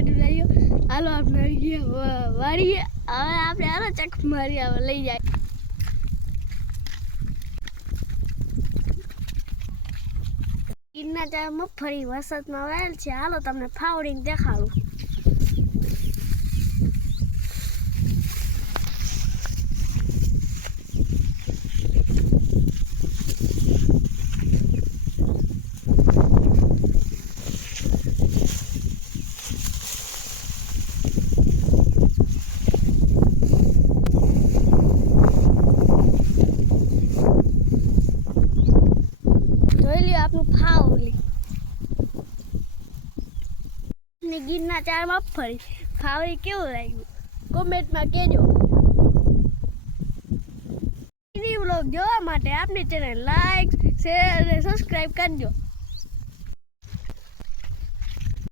ખેડૂત લાવ્યો હાલો આપણે વાળીએ હવે આપણે હાલો ચક મારી હવે લઈ જાય ગિરના ચાર મગફળી વરસાદમાં વાયેલ છે હાલો તમને ફાવડીને દેખાડું આપણું ફાવલી ને ગિરના ચાર મગફળી ફાવડી કેવું લાગ્યું કોમેન્ટમાં કહેજો વ્લોગ જોવા માટે આપણી ચેનલ લાઈક શેર અને સબસ્ક્રાઈબ કરજો